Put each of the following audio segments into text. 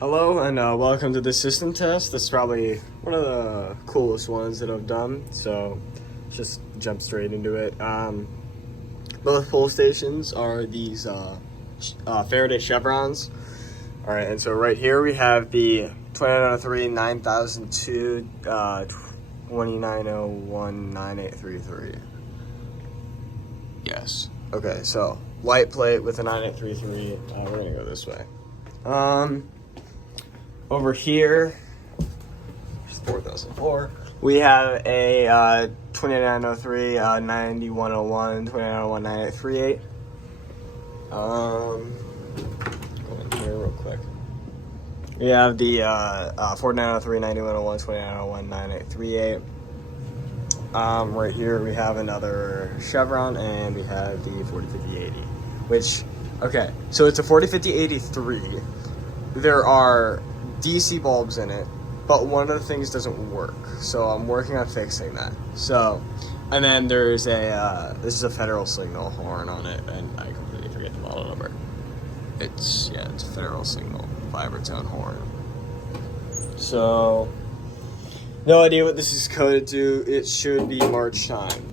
Hello and welcome to the system test. This is probably one of the coolest ones that I've done, so let's just jump straight into it. Both pull stations are these Faraday chevrons. All right, and so right here we have the 2903 9002 2901 9833. Yes. Okay, so light plate with a 9833. We're gonna go this way. Over here, 4004, we have a 2903 9101 2901 9838. Go in here real quick. We have the 4903 9101 2901 9838. Right here we have another chevron, and we have the 405080, which, okay, so it's a 405083. There are DC bulbs in it, but one of the things doesn't work, so I'm working on fixing that. So, and then there's a this is a Federal Signal horn on it, and I completely forget the model number. It's a Federal Signal Fibertone horn. So, no idea what this is coded to. It should be March time.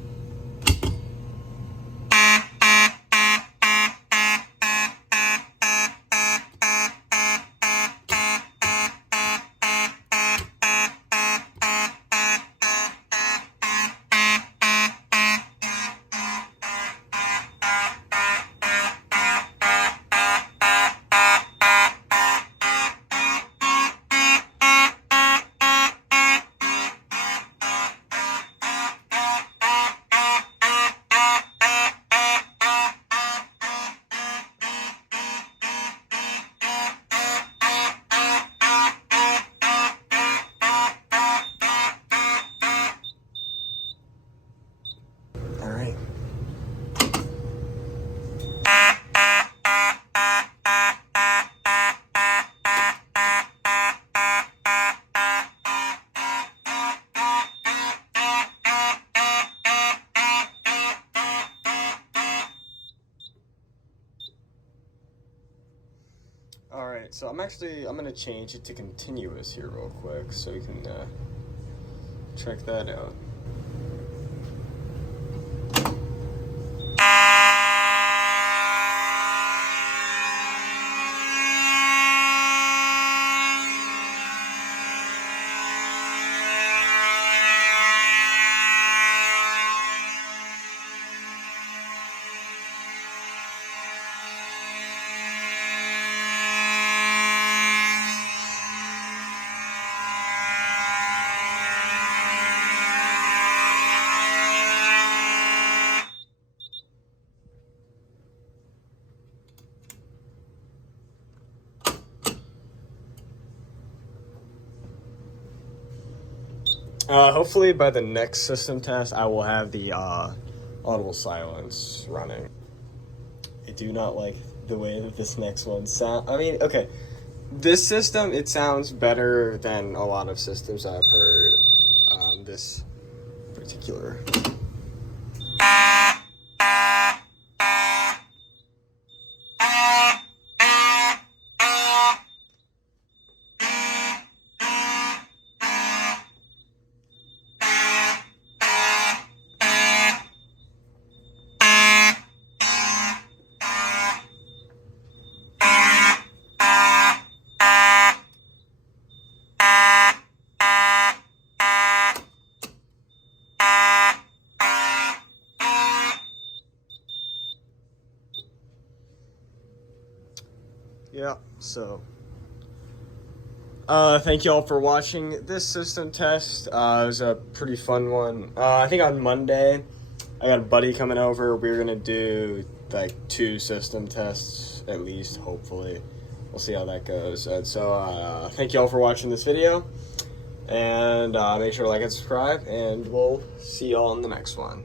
All right. Alright, so I'm gonna change it to continuous here real quick so you can check that out. Hopefully by the next system test, I will have the audible silence running. I do not like the way that this next one sounds. I mean, okay, this system, it sounds better than a lot of systems I've heard. This particular. Yeah, so thank you all for watching this system test. It was a pretty fun one. I think on Monday I got a buddy coming over. We're gonna do like 2 system tests at least, hopefully. We'll see how that goes. And so thank you all for watching this video, and make sure to like and subscribe, and we'll see you all in the next one.